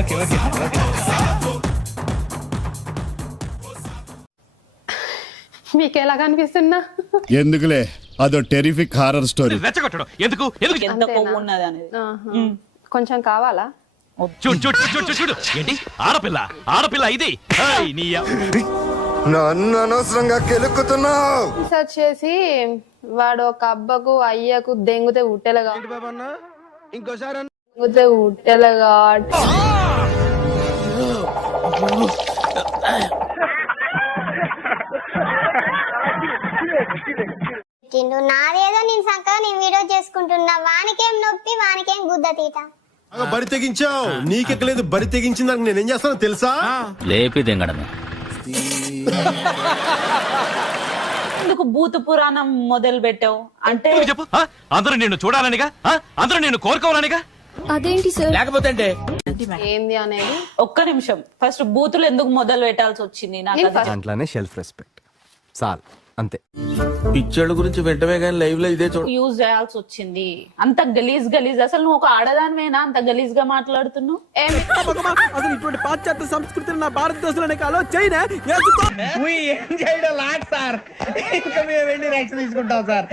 Okay okay okay. మీకు ఎలా కనిపిస్తున్నా? ఎందుకులే, అదో టెరిఫిక్ హారర్ స్టోరీ. రెచ్చగొట్టడం ఎందుకు ఎందుకు ఎంత కొవ్వు ఉన్నది అనేది. ఆహా. కొంచెం కావాలా? చూడు చూడు చూడు చూడు చూడు ఏంటి ఆడపిల్ల ఆడపిల్ల ఇది హేయ్, నీ నన్ను అనవసరంగా కెలుక్కుతున్నావు. రీసెర్చ్ చేసి వాడు ఒక అబ్బకు అయ్యకు దెంగుతే ఉట్టెలగా దెంగుతే ఉట్టెలగా నాదేదో నేను సంకగా నేను వీడియో చేసుకుంటున్నా. వానికేం నొప్పి, వానికేం గుద్ద తీట. బరి తెగించావు, నీకెక్కలేదు. బరి తెగించిన దానికి నేనేం చేస్తానో తెలుసా? లేపి దింగడమే. ఎందుకు భూత పురాణం మొదలు పెట్టావు అంటే? చెప్పు అందరూ నిన్ను చూడాలనిగా, అందరూ నిన్ను కోరుకోవాలనిగా. అదేంటి సార్? లేకపోతే అంటే ఏంది అనేది ఒక్క నిమిషం, ఫస్ట్ బూతులు ఎందుకు మొదలు పెట్టాల్సి వచ్చింది నాకు అది దాంట్లోనే సెల్ఫ్ రెస్పెక్ట్ చాలు, అంతే. పిచ్చోళ్ళ గురించి వెంటనే కానీ లైవ్ లో ఇదే చూడ. యూజ్ చేయాల్సి వచ్చింది. అంత గలీజ్ గలీజ్, అసలు నువ్వు ఒక ఆడదానివేనా అంత గలీజ్ గా మాట్లాడుతున్నావు? అసలు ఇటువంటి పాశ్చాత్య సంస్కృతిని నా భారతదేశంలోనే కాలో చైనా ఏం చేయడం లాట్ సార్. ఇంకా మేము వెళ్ళి రియాక్షన్ తీసుకుంటాం సార్.